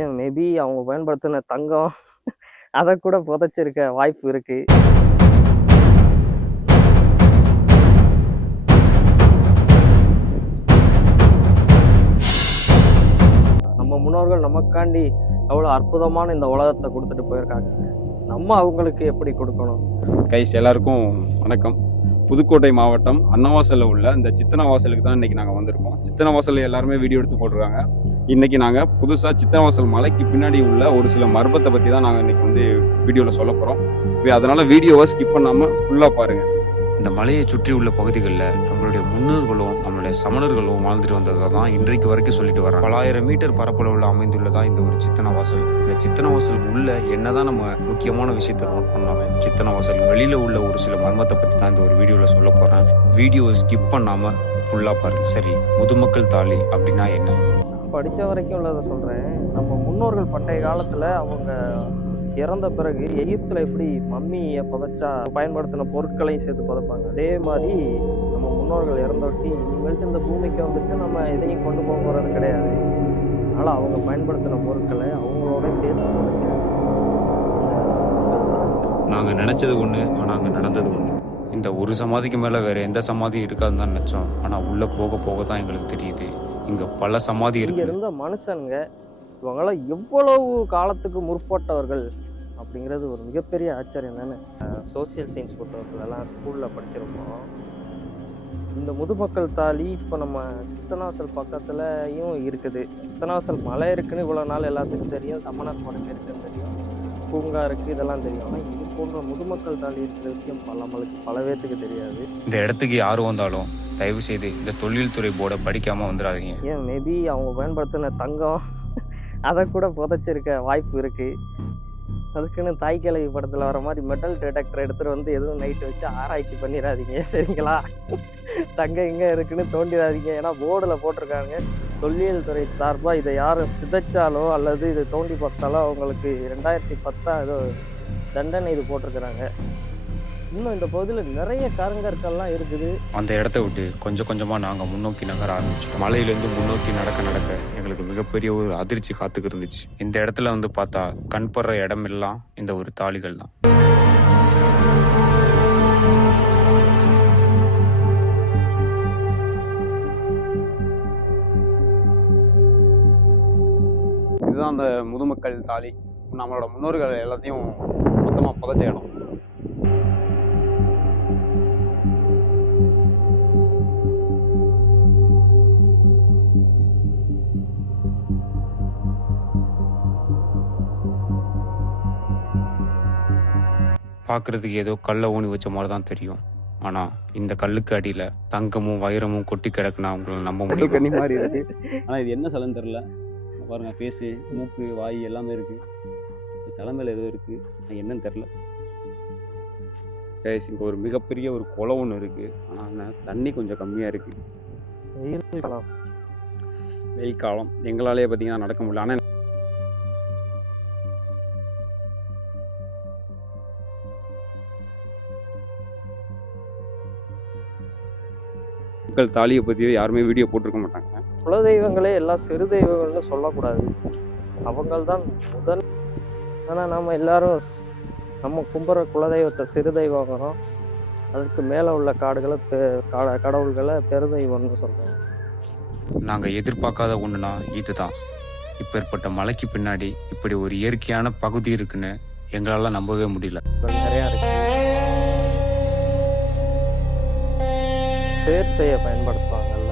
ஏன் மேபி அவங்க பயன்படுத்தின தங்கம் அத கூட புதைச்சிருக்க வாய்ப்பு இருக்கு. நம்ம முன்னோர்கள் நமக்காண்டி எவ்வளோ அற்புதமான இந்த உலகத்தை கொடுத்துட்டு போயிருக்காங்க. நம்ம அவங்களுக்கு எப்படி கொடுக்கணும்? கைஸ் எல்லாருக்கும் வணக்கம். புதுக்கோட்டை மாவட்டம் அன்னவாசலில் உள்ள இந்த சித்தனவாசலுக்கு தான் இன்றைக்கி நாங்கள் வந்திருக்கோம். சித்தனவாசல் எல்லாருமே வீடியோ எடுத்து போட்டிருக்காங்க. இன்றைக்கி நாங்கள் புதுசாக சித்தனவாசல் மலைக்கு பின்னாடி உள்ள ஒரு சில மர்மத்தை பற்றி தான் நாங்கள் இன்றைக்கி வந்து வீடியோவில் சொல்ல போகிறோம். அதனால் வீடியோவை ஸ்கிப் பண்ணாமல் ஃபுல்லாக பாருங்கள். இந்த மலையை சுற்றி உள்ள பகுதிகளில் நம்மளுடைய முன்னோர்களும் நம்மளுடைய சமணர்களும் வாழ்ந்துட்டு வந்ததை தான் இன்றைக்கு வரைக்கும் சொல்லிட்டு வர்றாங்க. பலாயிரம் மீட்டர் பரப்பளவில் அமைந்துள்ளதான் இந்த ஒரு சித்தனவாசல். இந்த சித்தனவாசலுக்கு உள்ள என்னதான் நம்ம முக்கியமான விஷயத்தை நோட் பண்ணாலும் சித்தனவாசல் வெளியில உள்ள ஒரு சில மர்மத்தை பற்றி தான் இந்த ஒரு வீடியோவில் சொல்ல போறேன். வீடியோவை ஸ்கிப் பண்ணாம ஃபுல்லா பாருங்க. சரி, முதுமக்கள் தாலி அப்படின்னா என்ன? படித்த வரைக்கும் உள்ளதை சொல்கிறேன். நம்ம முன்னோர்கள் பண்டைய காலத்தில் அவங்க இறந்த பிறகு எகிப்தில் எப்படி மம்மியை புதைச்சா பயன்படுத்தின பொருட்களையும் சேர்த்து புதைப்பாங்க, அதே மாதிரி நம்ம முன்னோர்கள் இறந்தொட்டி இனிமேல்ட்டு இந்த பூமிக்கு வந்துட்டு நம்ம எதையும் கொண்டு போக போகிறது கிடையாது. அதனால் அவங்க பயன்படுத்தின பொருட்களை அவங்களோட சேர்த்து புதைக்கிறாங்க. நாங்கள் நினைச்சது ஒன்று, ஆனால் அங்கே நடந்தது ஒன்று. இந்த ஒரு சமாதிக்கு மேலே வேற எந்த சமாதியும் இருக்காதுன்னு தான் நினச்சோம். ஆனால் உள்ளே போக போக தான் எங்களுக்கு தெரியுது இங்கே பல சமாதி இருக்கு. இருந்த மனுஷனுங்க இவங்களாம் எவ்வளவு காலத்துக்கு முற்பட்டவர்கள் அப்படிங்கிறது ஒரு மிகப்பெரிய ஆச்சரியம் தானே. சோசியல் சயின்ஸ் பொறுத்தவர்களெல்லாம் ஸ்கூலில் படிச்சிருப்போம். இந்த முதுமக்கள் தாலி இப்போ நம்ம சித்தனவாசல் பக்கத்துலையும் இருக்குது. சித்தனவாசல் மலை இருக்குன்னு இவ்வளோ நாள் எல்லாத்துக்கும் தெரியும், சமணர் மடக்கு இருக்குன்னு தெரியும், பூங்கா இருக்குது, இதெல்லாம் தெரியும். ஆனால் இது போன்ற முதுமக்கள் தாலி இருக்கிற விஷயம் நம்மளுக்கு பல பேர்த்துக்கு தெரியாது. இந்த இடத்துக்கு யாரும் வந்தாலும் தயவு செய்து இந்த தொழில்துறை போர்டை படிக்காமல் வந்துடாதீங்க. ஏன் மேபி அவங்க பயன்படுத்தின தங்கம் அதை கூட புதைச்சிருக்க வாய்ப்பு இருக்குது. அதுக்குன்னு தாய் கிழவி படத்தில் வர மாதிரி மெட்டல் டிடெக்டர் எடுத்துகிட்டு வந்து எதுவும் நைட்டு வச்சு ஆராய்ச்சி பண்ணிடாதீங்க, சரிங்களா? தங்கம் எங்கே இருக்குன்னு தோண்டிடாதீங்க. ஏன்னா போர்டில் போட்டிருக்காங்க, தொல்லியல் துறை சார்பாக இதை யாரும் சிதைச்சாலோ அல்லது இதை தோண்டி பார்த்தாலோ அவங்களுக்கு 2010 ஏதோ தண்டனை இது போட்டிருக்கிறாங்க. இன்னும் இந்த பகுதியில் நிறைய கருங்கற்கள்லாம் இருக்குது. அந்த இடத்த விட்டு கொஞ்சம் கொஞ்சமாக நாங்கள் முன்னோக்கி நகர ஆரம்பிச்சோம். மலையிலேருந்து முன்னோக்கி நடக்க நடக்க எங்களுக்கு மிகப்பெரிய ஒரு அதிர்ச்சி காத்துக்கு இருந்துச்சு. இந்த இடத்துல வந்து பார்த்தா கண்படுற இடம் எல்லாம் இந்த ஒரு தாலிகள் தான். இதுதான் அந்த முதுமக்கள் தாலி. நம்மளோட முன்னோர்கள் எல்லாத்தையும் மொத்தமாக புதைச்ச இடம். பார்க்குறதுக்கு ஏதோ கல்லை ஊனி வச்ச மாதிரி தான் தெரியும். ஆனால் இந்த கல்லுக்கு அடியில் தங்கமும் வைரமும் கொட்டி கிடக்குன்னா உங்களை நம்ப முடியும். கண்ணி மாதிரி இருக்கு. ஆனால் இது என்ன சிலைன்னு தெரில. பாருங்கள், பேசு, மூக்கு, வாய் எல்லாமே இருக்குது. தலைமையில் ஏதோ இருக்குது, என்னன்னு தெரில. இங்கே ஒரு மிகப்பெரிய ஒரு குளம் ஒன்று இருக்குது. ஆனால் தண்ணி கொஞ்சம் கம்மியாக இருக்குது. வெயில் காலம் எங்களாலே பார்த்தீங்கன்னா நடக்க முடியல. ஆனால் மக்கள் தாலியை பற்றியோ யாருமே வீடியோ போட்டிருக்க மாட்டாங்க. குலதெய்வங்களே எல்லாம் சிறு தெய்வங்கள்னு சொல்லக்கூடாது, அவங்கள் தான் முதல். ஆனால் நம்ம எல்லாரும் நம்ம கும்புற குலதெய்வத்தை சிறு தெய்வங்கிறோம், அதுக்கு மேலே உள்ள கடவுள்களை பெருதெய்வம்னு சொல்கிறோம். நாங்கள் எதிர்பார்க்காத ஒன்றுனா இதுதான். இப்பேற்பட்ட மலைக்கு பின்னாடி இப்படி ஒரு இயற்கையான பகுதி இருக்குன்னு எங்களால் நம்பவே முடியல. நிறையா இருக்கு. பேர் செய்ய பயன்படுத்துவாங்கல்ல,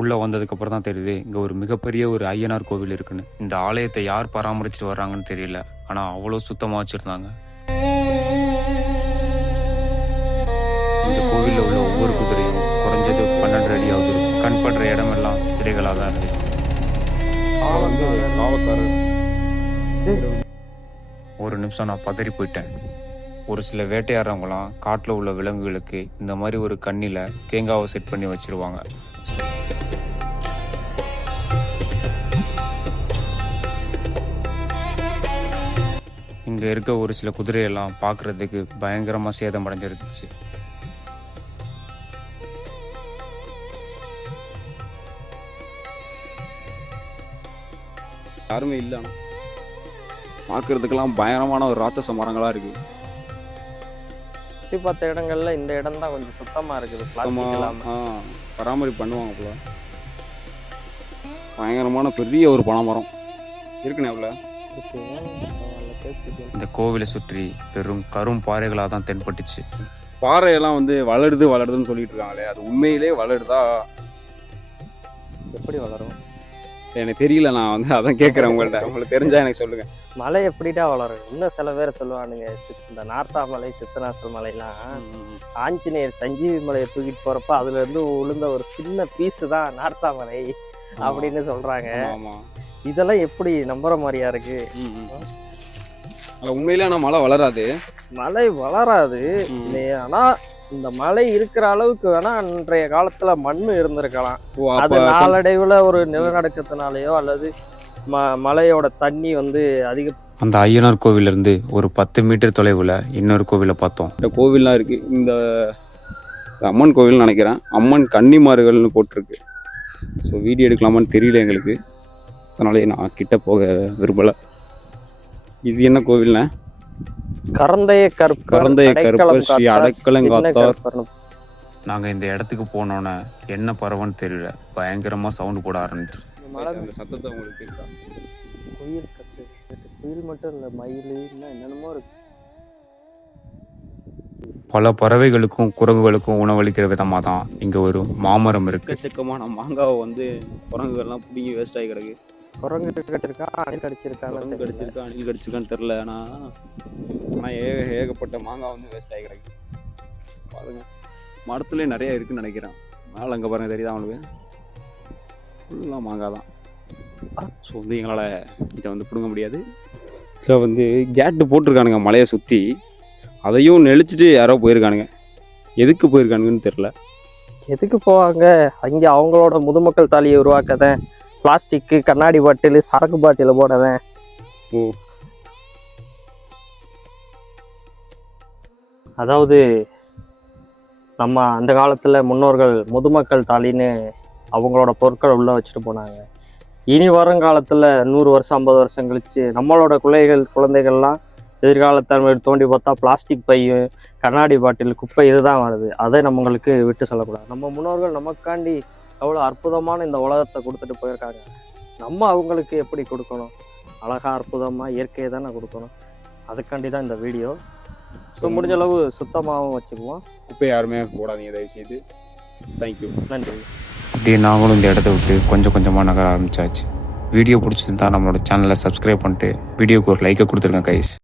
உள்ள வந்ததுக்கு அப்புறம் தான் தெரியுது இங்க ஒரு மிகப்பெரிய ஒரு ஐயனார் கோவில் இருக்குன்னு. இந்த ஆலயத்தை யார் பராமரிச்சுட்டு வர்றாங்கன்னு தெரியல, ஆனா அவ்வளவு சுத்தமா வச்சிருந்தாங்க. இந்த கோவில்ல உள்ள ஒவ்வொரு குதிரையும் குறைஞ்சது 12 அடியாவது இருக்கும். கண்படுற இடமெல்லாம் சிலைகளாக தான் இருந்துச்சு. ஒரு நிமிஷம் நான் பதறி போயிட்டேன். ஒரு சில வேட்டையாடுறவங்களாம் காட்டில் உள்ள விலங்குகளுக்கு இந்த மாதிரி ஒரு கண்ணில் தேங்காவை செட் பண்ணி வச்சிருவாங்க. இங்கே இருக்க ஒரு சில குதிரையெல்லாம் பார்க்குறதுக்கு பயங்கரமாக சேதம் அடைஞ்சிருந்துச்சு. யாருமே இல்லை. ஆனால் பார்க்கறதுக்கெல்லாம் பயங்கரமான ஒரு ராட்சச மரங்களாக இருக்குது. சுற்றி பார்த்த இடங்கள்ல இந்த இடம் தான் கொஞ்சம் சுத்தமாக இருக்குது, பிளாஸ்டிக் இல்லாமல். பராமரிப்பு பண்ணுவாங்க போல. பயங்கரமான பெரிய ஒரு பனைமரம் இருக்குண்ணே உள்ள. இந்த கோவிலை சுற்றி பெரும் கரும் பாறைகளாக தான் தென்பட்டுச்சு. பாறையெல்லாம் வந்து வளருதுன்னு சொல்லிட்டு இருக்காங்களே, அது உண்மையிலே வளருதா? எப்படி வளரும் எனக்கு தெரியல. நான் வந்து அதான் கேட்குறேன் உங்கள்கிட்ட. உங்களுக்கு தெரிஞ்சா எனக்கு சொல்லுங்க. மலை எப்படிடா வளரும்? இன்னும் சில பேர் சொல்லுவானுங்க, இந்த நார்த்தா மலை, சித்தனாசல் மலைலாம் ஆஞ்சநேயர் சஞ்சீவி மலையை தூக்கிட்டு போறப்ப அதுல இருந்து விழுந்த ஒரு சின்ன பீஸு தான் நார்த்தா மலை அப்படின்னு சொல்றாங்க. இதெல்லாம் எப்படி நம்புற மாதிரியா இருக்கு? உண்மையிலே ஆனா மழை வளராது. மலை வளராது. ஆனா இந்த மலை இருக்கிற அளவுக்கு வேணா அன்றைய காலத்துல மண்ணு இருந்திருக்கலாம். அது நாளடைவுல ஒரு நிலநடுக்கத்தினாலேயோ அல்லது மலையோட தண்ணி வந்து அதிக. அந்த ஐயனார் கோவில இருந்து ஒரு 10 மீட்டர் தொலைவுல இன்னொரு கோவிலை பார்த்தோம். இந்த கோவில்லாம் இருக்கு. இந்த அம்மன் கோவில் நினைக்கிறேன். அம்மன் கன்னிமார்கள்னு போட்டிருக்கு. ஸோ வீடியோ எடுக்கலாமான்னு தெரியல எங்களுக்கு, அதனாலே நான் கிட்ட போக விரும்பலை. இது என்ன கோவில்னா? கரந்தைய கருப்பர் ஸ்ரீ அடைக்கலங்காத்தார். நாங்க இந்த இடத்துக்கு போனோன்னே என்ன பறவைன்னு தெரியல, பயங்கரமா சவுண்ட் போட ஆரம்பிச்சு. சத்தத்தை உங்களுக்கு இருக்கா? குயில் கத்து. குயில் மட்டும் இல்லை, மயில் என்னென்னமோ இருக்கு. பல பறவைகளுக்கும் குரங்குகளுக்கும் உணவளிக்கிற விதமாக தான் இங்க ஒரு மாமரம் இருக்கு. எக்கச்சக்கமான மாங்காவை வந்து குரங்குகள்லாம் பிடிங்கி வேஸ்ட் ஆகி கிடக்கு. குரங்கு கடிச்சிருக்கா, அணில் அணில் கடிச்சிருக்கான்னு தெரில. ஆனால் ஏகப்பட்ட மாங்காய் வந்து வேஸ்ட் ஆகி கிடக்கு. பாருங்க, மரத்துலேயே நிறைய இருக்குன்னு நினைக்கிறேன். மேலே அங்கே பாருங்க, தெரியுதா அவங்களுக்கு? ஃபுல்லாக மாங்காய் தான். ஸோ வந்து எங்களால் இதை வந்து பிடுங்க முடியாது. ஸோ வந்து கேட்டு போட்டிருக்கானுங்க மலையை சுற்றி. அதையும் நெளிச்சிட்டு யாரோ போயிருக்கானுங்க. எதுக்கு போயிருக்கானுங்கன்னு தெரில. எதுக்கு போவாங்க? அங்கே அவங்களோட முதுமக்கள் தாலியை உருவாக்கதேன், பிளாஸ்டிக்கு, கண்ணாடி பாட்டில், சரக்கு பாட்டில போடவேன். அதாவது நம்ம அந்த காலத்தில் முன்னோர்கள் முதுமக்கள் தாலின்னு அவங்களோட பொருட்களை உள்ளே வச்சுட்டு போனாங்க. இனி வருங்காலத்தில் 100 வருஷம் 50 வருஷம் கழிச்சு நம்மளோட குழந்தைகள்லாம் எதிர்காலத்தை தோண்டி பார்த்தா பிளாஸ்டிக் பை, கண்ணாடி பாட்டில், குப்பை இதுதான் வருது. அதை நம்மங்களுக்கு விட்டு சொல்லக்கூடாது. நம்ம முன்னோர்கள் நமக்காண்டி எவ்வளோ அற்புதமான இந்த உலகத்தை கொடுத்துட்டு போயிருக்காங்க. நம்ம அவங்களுக்கு எப்படி கொடுக்கணும்? அழகாக அற்புதமாக இயற்கையை தானே கொடுக்கணும். அதுக்காண்டி தான் இந்த வீடியோ. ஸோ முடிஞ்ச அளவு சுத்தமாகவும் வச்சுக்குவோம். குப்பை யாருமே போடாதீங்க தயவு செய்து. தேங்க்யூ, நன்றி. அப்படியே நாங்களும் இந்த இடத்த விட்டு கொஞ்சம் கொஞ்சமாக நகர ஆரம்பிச்சாச்சு. வீடியோ பிடிச்சிருந்தா நம்மளோட சேனலை சப்ஸ்கிரைப் பண்ணிட்டு வீடியோக்கு ஒரு லைக்கை கொடுத்துருங்க கைஸ்.